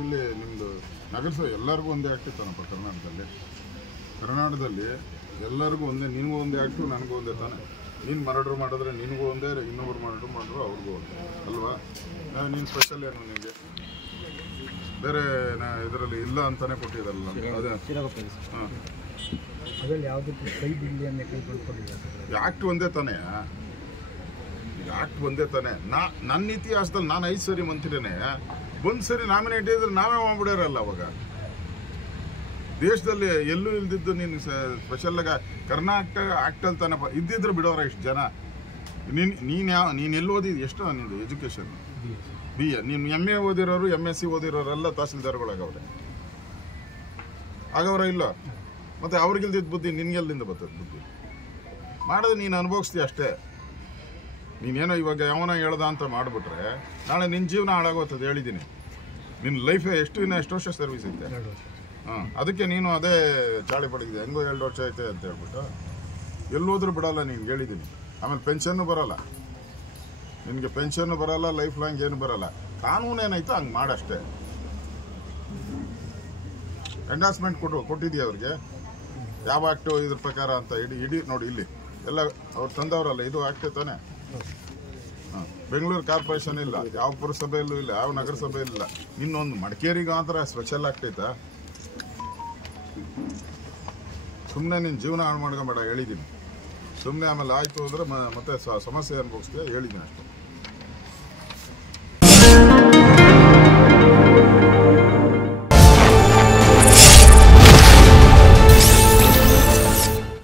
ಇಲ್ಲಿ ನಿಮ್ಮದು ನಗರಸಭೆ ಎಲ್ಲರಿಗೂ ಒಂದೇ ಆ್ಯಕ್ಟ್ ಇತ್ತಾನಪ್ಪ ಕರ್ನಾಟಕದಲ್ಲಿ ಎಲ್ಲರಿಗೂ ಒಂದೇ, ನಿನಗೂ ಒಂದೇ ಆ್ಯಕ್ಟು, ನನಗೂ ಒಂದೇ ತಾನೆ. ನೀನು ಮರ್ಡರ್ ಮಾಡಿದ್ರೆ ನಿನಗೂ ಒಂದೇ, ಇನ್ನೊಬ್ರು ಮರ್ಡರ್ ಮಾಡಿದ್ರು ಅವ್ರಿಗೂ ಒಂದೇ ಅಲ್ವಾ? ನೀನು ಸ್ಪೆಷಲ್ ಏನು ನಿನಗೆ ಬೇರೆ ಇದರಲ್ಲಿ ಇಲ್ಲ ಅಂತಲೇ ಕೊಟ್ಟಿದ್ದಲ್ಲ ಅದೇ. ಹಾಂ, ಆ್ಯಕ್ಟ್ ಒಂದೇ ತಾನೇ, ಆ್ಯಕ್ಟ್ ಒಂದೇ ತಾನೆ. ನನ್ನ ಇತಿಹಾಸದಲ್ಲಿ ನಾನು 5 ಸರಿ ಮಂತ್ರಿನೇ, ಒಂದು ಸರಿ ನಾಮಿನೇಟ್ ಇದ್ರೆ ನಾವೇ ಮಾಡ್ಬಿಡ್ಯಾರಲ್ಲ. ಅವಾಗ ದೇಶದಲ್ಲಿ ಎಲ್ಲೂ ಇಲ್ದಿದ್ದು ನೀನು ಸ್ಪೆಷಲ್ಲಾಗ ಕರ್ನಾಟಕ ಆ್ಯಕ್ಟಲ್ಲಿ ತಾನೆ ಇದ್ದಿದ್ರೆ ಬಿಡೋರ ಇಷ್ಟು ಜನ. ನೀನು ಎಲ್ಲಿ ಓದಿದ್ದು? ಎಷ್ಟು ನಿಂದು ಎಜುಕೇಷನ್? BA. ನೀನು MA ಓದಿರೋರು, MSc ಓದಿರೋರೆಲ್ಲ ತಹಸೀಲ್ದಾರ್ಗಳಾಗವ್ರೆ, ಆಗವ್ರ ಇಲ್ಲ? ಮತ್ತು ಅವ್ರಿಗಿಲ್ದಿದ್ದು ಬುದ್ಧಿ ನಿನ್ಗೆಲ್ಲಿಂದ ಬರ್ತದೆ? ಬುದ್ಧಿ ಮಾಡಿದ್ರೆ ನೀನು ಅನುಭವಿಸ್ತೀಯ ಅಷ್ಟೇ. ನೀನೇನೋ ಇವಾಗ ಯಾವನ ಹೇಳ್ದ ಅಂತ ಮಾಡಿಬಿಟ್ರೆ ನಾಳೆ ನಿನ್ನ ಜೀವನ ಹಾಳಾಗೋಗ್ತದೆ. ಹೇಳಿದ್ದೀನಿ, ನಿನ್ನ ಲೈಫ್ ಎಷ್ಟು ವರ್ಷ ಸರ್ವಿಸ್ ಐತೆ? ಹಾಂ, ಅದಕ್ಕೆ ನೀನು ಅದೇ ಚಾಳಿ ಪಡೆದಿದೆ. ಹೆಂಗೋ 2 ವರ್ಷ ಐತೆ ಅಂತ ಹೇಳ್ಬಿಟ್ಟು ಎಲ್ಲೋದ್ರೂ ಬಿಡಲ್ಲ ನೀನು, ಹೇಳಿದ್ದೀನಿ. ಆಮೇಲೆ ಪೆನ್ಷನ್ನು ಬರೋಲ್ಲ ನಿನಗೆ, ಪೆನ್ಷನ್ನು ಬರೋಲ್ಲ, ಲೈಫ್ ಲಾಂಗ್ ಏನು ಬರೋಲ್ಲ. ಕಾನೂನು ಏನಾಯ್ತು ಹಂಗೆ ಮಾಡಷ್ಟೇ. ಎಂಡಾರ್ಸ್ಮೆಂಟ್ ಕೊಟ್ಟಿದ್ದೀಯ ಅವ್ರಿಗೆ, ಯಾವ ಆ್ಯಕ್ಟು ಇದ್ರ ಪ್ರಕಾರ ಅಂತ ಇಡೀ ನೋಡಿ ಇಲ್ಲಿ ಎಲ್ಲ ಅವ್ರು ತಂದವರಲ್ಲ, ಇದು ಆ್ಯಕ್ಟೇ ತಾನೆ. ಹಾಂ, ಬೆಂಗಳೂರು ಕಾರ್ಪೊರೇಷನ್ ಇಲ್ಲ, ಯಾವ ಪುರಸಭೆಯಲ್ಲೂ ಇಲ್ಲ, ಯಾವ ನಗರಸಭೆಯಲ್ಲೂ ಇಲ್ಲ. ಇನ್ನೊಂದು ಮಡಿಕೇರಿಗೆ ಮಾತ್ರ ಸ್ಪೆಷಲ್ ಆಗ್ತೈತಾ? ಸುಮ್ಮನೆ ನಿನ್ನ ಜೀವನ ಹಾಳು ಮಾಡ್ಕೊಂಬೇಡ, ಹೇಳಿದ್ದೀನಿ. ಸುಮ್ಮನೆ ಆಮೇಲೆ ಆಯಿತು ಅಂದರೆ ಮತ್ತೆ ಸಮಸ್ಯೆ ಅನುಭವಿಸ್ತೀಯ, ಹೇಳಿದ್ದೀನಿ ಅಷ್ಟೇ.